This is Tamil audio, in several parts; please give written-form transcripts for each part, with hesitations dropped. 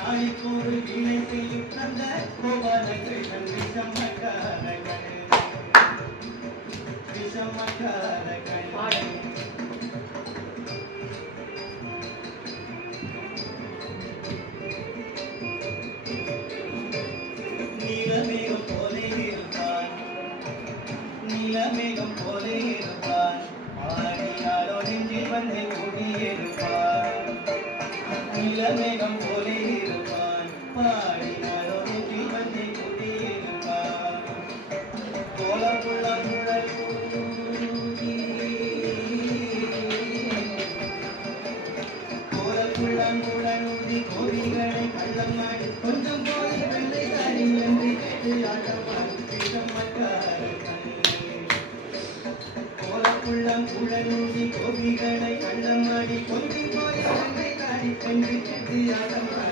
நாளிக்கூறு வீணை செய்யும் தந்த கோபாலங்கள் விஷமக்காரர்கள் நீலமேகம் போலே இருப்பான் நீலமேகம் போலே இருப்பான் ஆடியாலோ நெஞ்சில் வந்து கூடியிருப்பான் நீலமேகம் போலே இருப்பான் பாடினாலோ நெஞ்சில் வந்து கூடியிருப்பான் கோலமுள்ள முழல் கோலமுழங்குழலூதி கோவில்களை கள்ளம் மாடி கொஞ்சம் போய் வெள்ளை தாடி என்று கேட்டு ஆட்டமாடி கோலமுழங்குழலூதி கோவில்களை கள்ளம் மாடி கொஞ்சம் போய் வெள்ளை தாடி என்று கேட்டு ஆட்டமாடி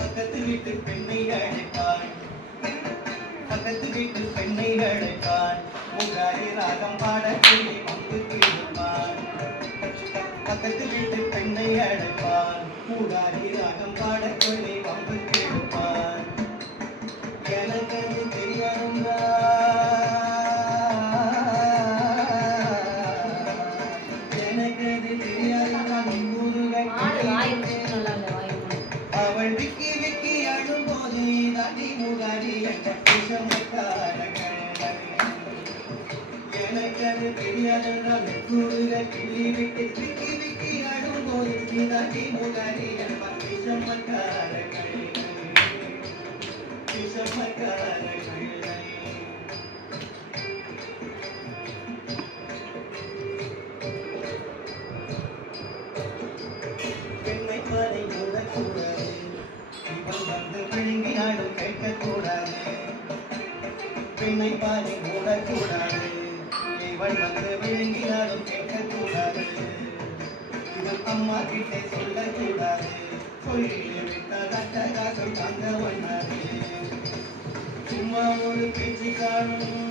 பக்கத்து வீட்டு பெண்ணை அழைப்பான் பக்கத்து வீட்டு பெண்ணை அழைப்பான் முகாரி ராகம் பாட சொல்லி வந்து கேட்பான் பக்கத்து வீட்டு பெண்ணை அழைப்பான் முகாரி ராகம் பாட சொல்லி வந்து கேட்பான் எனக்கு அது தெரியாதுங்களா எனக்கு அது தெரியாதுங்களா அவள் விக்கி விக்கி அழும்போது தாடி முகாரி எனக்கு அது தெரியாதென்றால் கூறுக கிள்ளி விட்டு விக்கி விக்கி அழும்போது தாடி முகாரி விஷமக்காரர்கள் பெண்மை பாதை மூடக்கூடாது இவன் வந்து விழுங்கினாலும் கேட்கக்கூடாது பெண்ணை பாதை மூடக்கூடாது இவன் வந்து விழுங்கினாலும் கேட்கக்கூடாது இவன் அம்மா கிட்டே சொல்லக்கூடாது சொல்லி விட்ட கட்ட காசம் தாங்க வண்ணாது சும்மா ஒரு பேச்சு காணும்